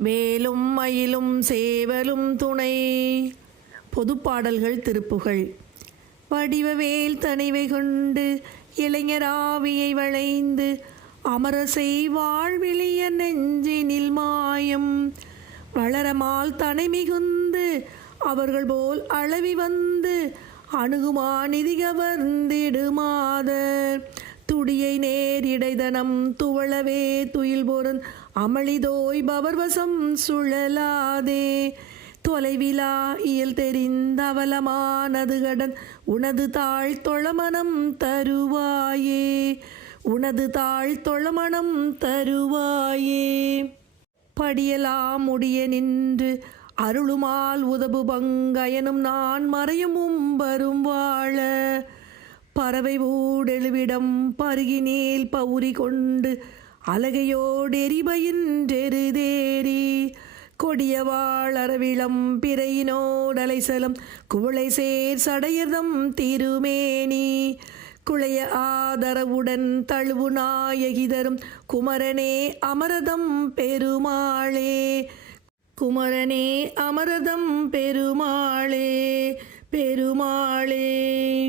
வேலும் மயிலும் சேவலும் துணை. பொதுப்பாடல்கள் திருப்புகழ். வடிவவேல் தனிவை கொண்டு இளைஞராவியை வளைந்து அமரசை வாழ்விழிய நெஞ்சினில் மாயம் வளரமால் தனை மிகுந்து அவர்கள் போல் அளவி வந்து அணுகுமா நிதி கவர்ந்திடுமாதர் துடியை நேரிடைதனம் துவளவே துயில் பொருந் அமளிதோய் பவர்வசம் சுழலாதே தொலைவிலா இயல் தெரிந்தவலமானது கடன் உனது தாழ் தொழமனம் தருவாயே உனது தாழ் தொழமனம் தருவாயே. படியலாம் முடிய நின்று அருளுமால் உதவு பங்கயனும் நான் மறையும் உம்பரும் வாழ பறவை ஊடெழுவிடம் பருகினேல் பவுரி கொண்டு அலகையோடெரிபயின்றெருதேரி கொடியவாள் அரவிளம் பிறையினோடலைசலம் குவளை சேர் சடையதம் திருமேனி குளைய ஆதரவுடன் தழுவு நாயகிதரும் குமரனே அமரதம் பெருமாளே குமரனே அமரதம் பெருமாளே பெருமாளே.